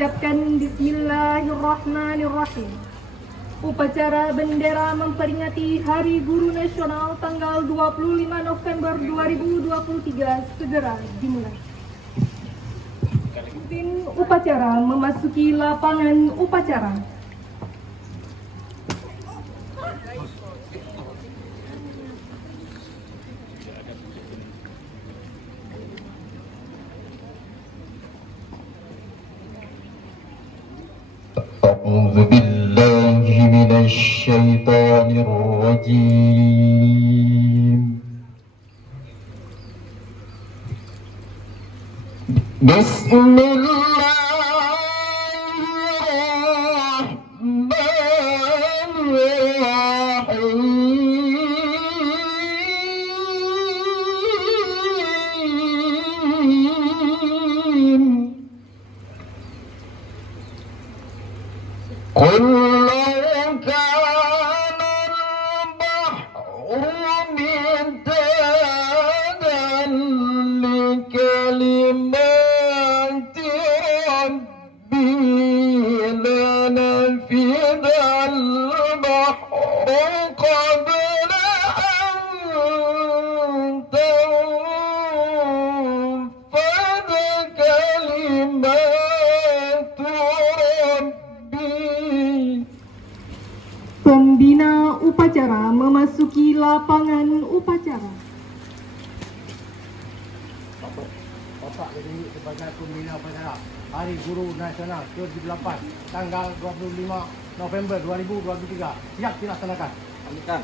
mengucapkan Bismillahirrahmanirrahim. Upacara bendera memperingati Hari Guru Nasional tanggal 25 November 2023 segera dimulai. Pemimpin upacara memasuki lapangan upacara. أعوذ بالله من الشيطان الرجيم. بسم الله الرحمن الرحيم. قل لو كان البحر مدادا لكلمات ربي لنفد البحر قبل أن تنفد كلمات ربي. Pembina upacara memasuki lapangan upacara. Bapak berdiri sebagai pembina upacara Hari Guru Nasional ke-78 tanggal 25 November 2023. Siap dilaksanakan. Lanjutkan.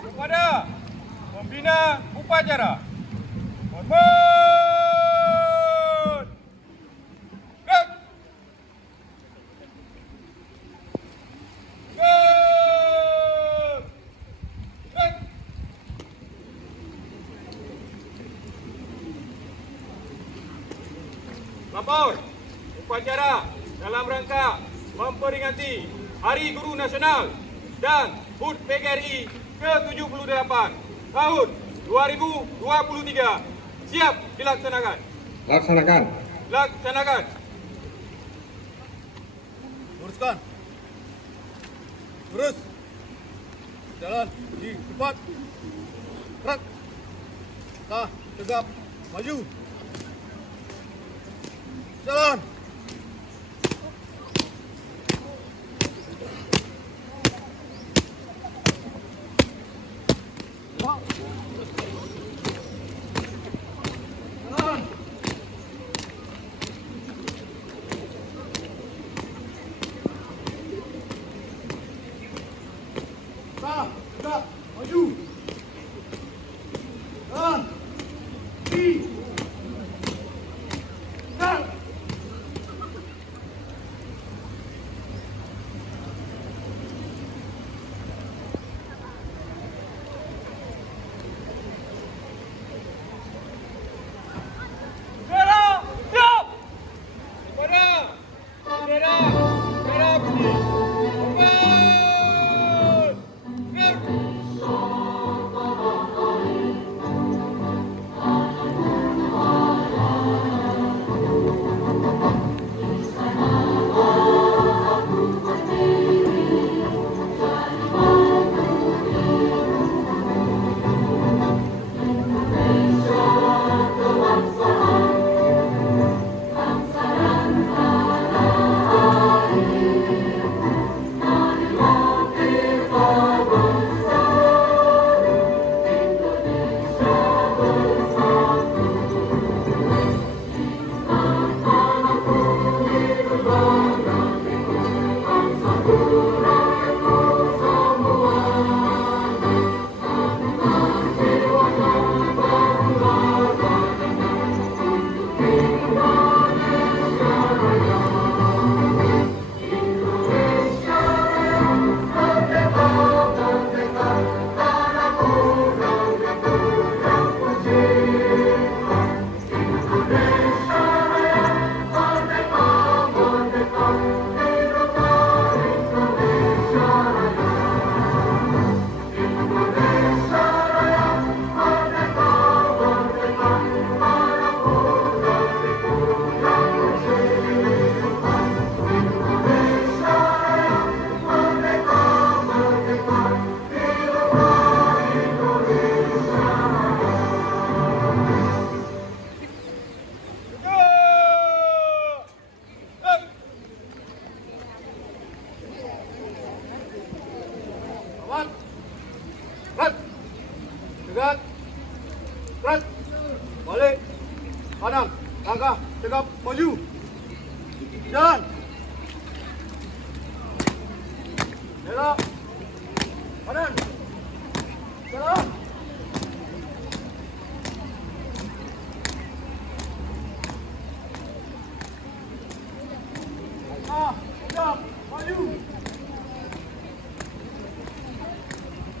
Kepada pembina upacara, hormat. Gerak. Gerak. Lapor upacara dalam rangka memperingati Hari Guru Nasional dan HUT PGRI ke-78 tahun 2023 siap dilaksanakan. Laksanakan. Laksanakan. Luruskan. Lurus. Jalan. Di cepat. Gerak. Tah. Tegap. Maju. Jalan. Tegak, maju. Jalan. Di. Gerak. Bendera siap. Kepada bendera merah putih. Hormat. Gerak. Belok. Kanan. Belok. Siap. Maju.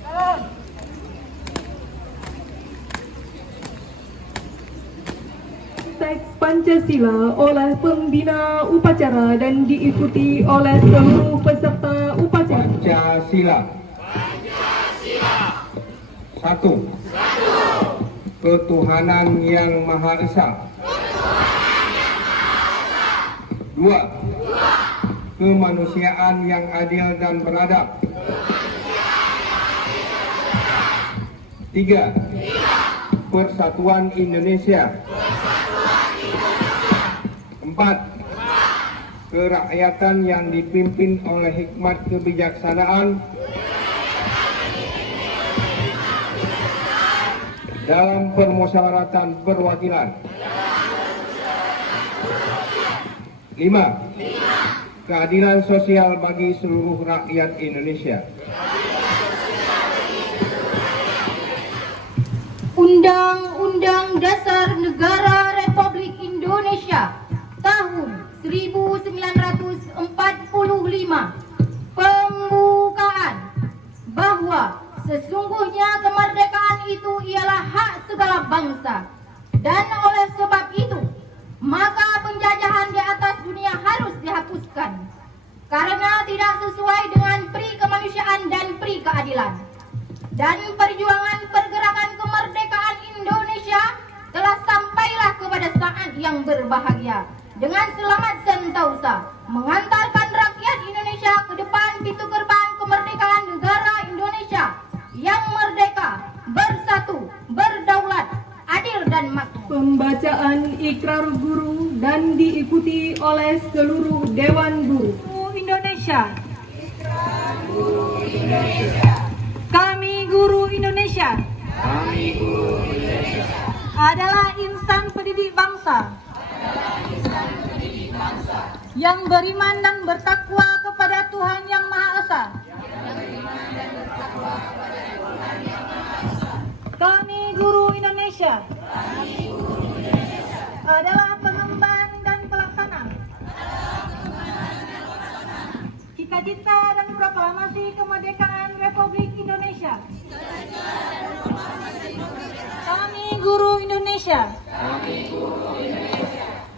Jalan. Teks Pancasila oleh pembina upacara dan diikuti oleh seluruh peserta upacara. Pancasila. Satu. Ketuhanan yang Maha Esa. Dua. Kemanusiaan yang adil dan beradab. Tiga. Persatuan Indonesia. Empat. Kerakyatan yang dipimpin oleh hikmat kebijaksanaan dalam permusyawaratan perwakilan. 5. Keadilan sosial bagi seluruh rakyat Indonesia. Undang-Undang Dasar Negara Republik Indonesia tahun 1945 pembukaan bahwa sesungguhnya kemerdekaan itu ialah hak segala bangsa, dan oleh sebab itu maka penjajahan di atas dunia harus dihapuskan karena tidak sesuai dengan pri kemanusiaan dan pri keadilan. Dan perjuangan pergerakan kemerdekaan Indonesia telah sampailah kepada saat yang berbahagia dengan selamat sentosa mengantarkan rakyat Indonesia ke depan pintu gerbang kemerdekaan negara Indonesia yang merdeka, bersatu, berdaulat, adil dan makmur. Pembacaan ikrar guru dan diikuti oleh seluruh Dewan Guru. Indonesia. Kami guru Indonesia. Adalah insan pendidik bangsa. Yang beriman dan bertakwa kepada Tuhan Yang Maha Esa. Kami guru Indonesia. Adalah pengemban dan pelaksana cita-cita dan proklamasi kemerdekaan Republik Indonesia. Kami guru Indonesia.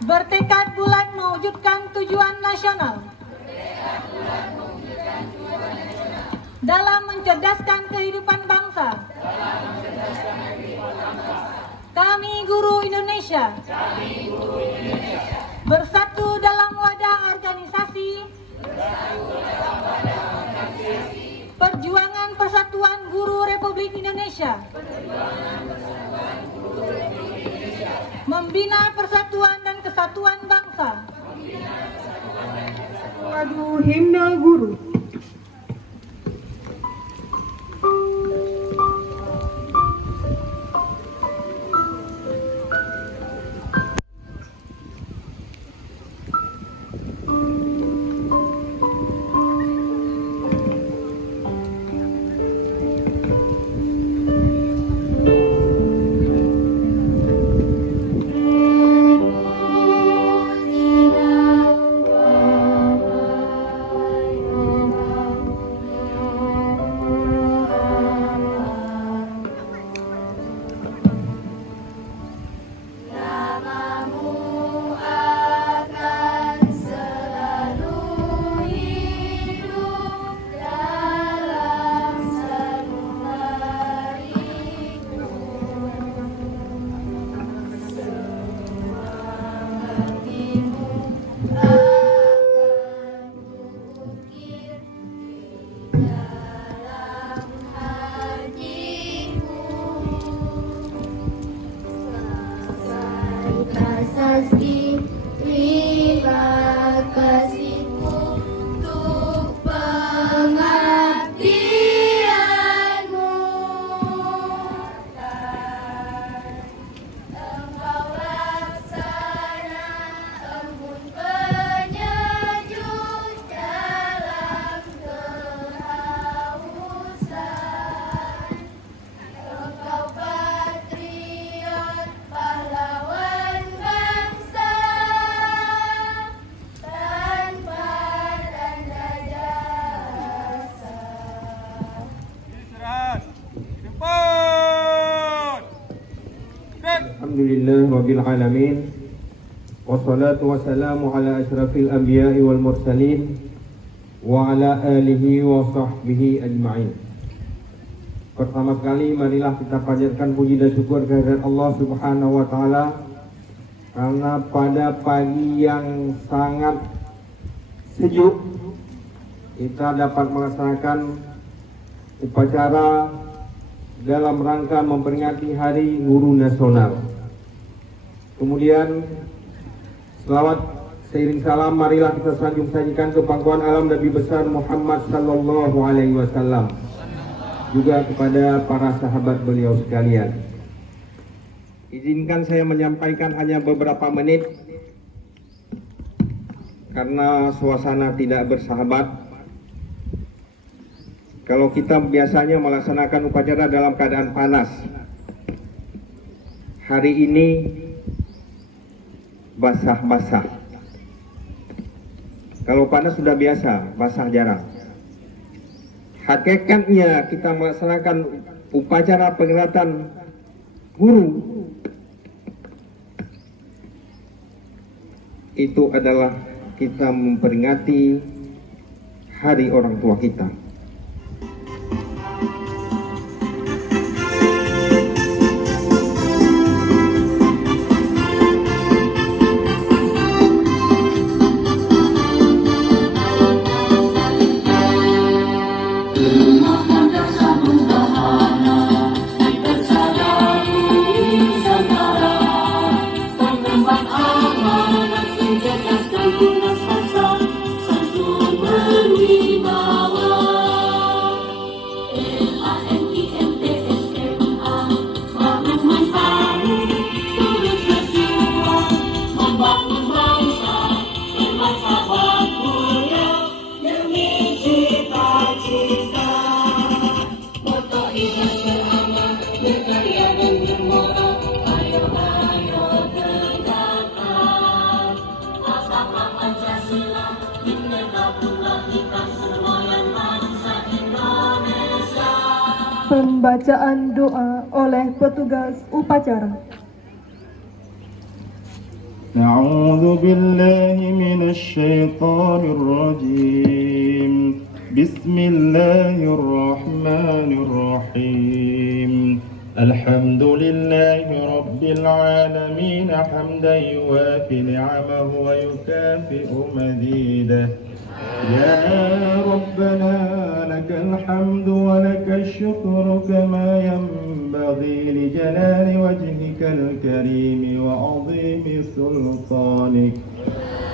Bertekad bulat mewujudkan tujuan nasional dalam mencerdaskan kehidupan bangsa. Kami guru Indonesia. Bersatu dalam wadah organisasi Perjuangan Persatuan Guru Republik Indonesia. Membina persatuan dan kesatuan bangsa. Lagu Himne Guru. rabbil alamin. Wassalatu wassalamu ala asyrafil anbiya'i wal mursalin wa ala alihi wa sahbihi ajma'in. Pertama sekali marilah kita panjatkan puji dan syukur kehadirat Allah Subhanahu wa taala karena pada pagi yang sangat sejuk kita dapat melaksanakan upacara dalam rangka memperingati Hari Guru Nasional. Kemudian selawat seiring salam marilah kita sanjung sajikan ke pangkuan alam Nabi besar Muhammad sallallahu alaihi wasallam, juga kepada para sahabat beliau sekalian. Izinkan saya menyampaikan hanya beberapa menit karena suasana tidak bersahabat. Kalau kita biasanya melaksanakan upacara dalam keadaan panas, hari ini basah-basah. Kalau panas sudah biasa, basah jarang. Hakikatnya kita melaksanakan upacara pengangkatan guru itu adalah kita memperingati hari orang tua kita. Pembacaan doa oleh petugas upacara. A'udzu billahi minasy syaithanir rajim. Bismillahirrahmanirrahim. Alhamdulillahi rabbil alamin hamdan yuwafi ni'amahu wa yukafi'u mazidah. يا ربنا لك الحمد ولك الشكر كما ينبغي لجلال وجهك الكريم وعظيم سلطانك.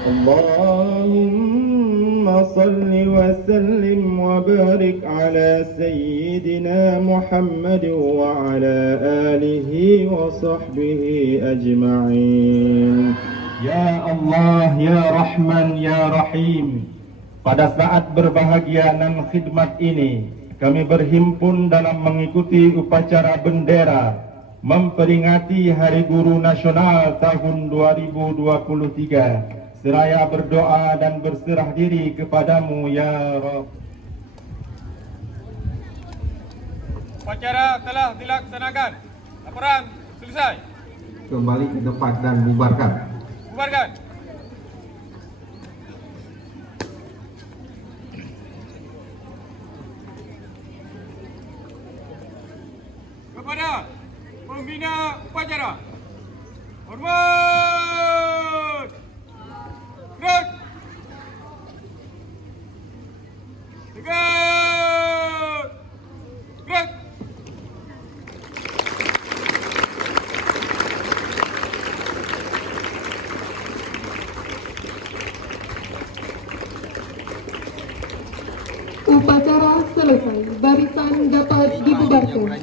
اللهم صل وسلم وبارك على سيدنا محمد وعلى آله وصحبه أجمعين. Ya Allah, Ya Rahman, Ya Rahim. Pada saat berbahagia dan khidmat ini, kami berhimpun dalam mengikuti upacara bendera memperingati Hari Guru Nasional tahun 2023. Seraya berdoa dan berserah diri kepadamu, Ya Rabb. Upacara telah dilaksanakan. Laporan selesai. Kembali ke tempat dan bubarkan. Bubarkan. Kepada pembina upacara, hormat. Gerak. Tegak. Gerak. Upacara selesai. Barisan dapat dibubarkan.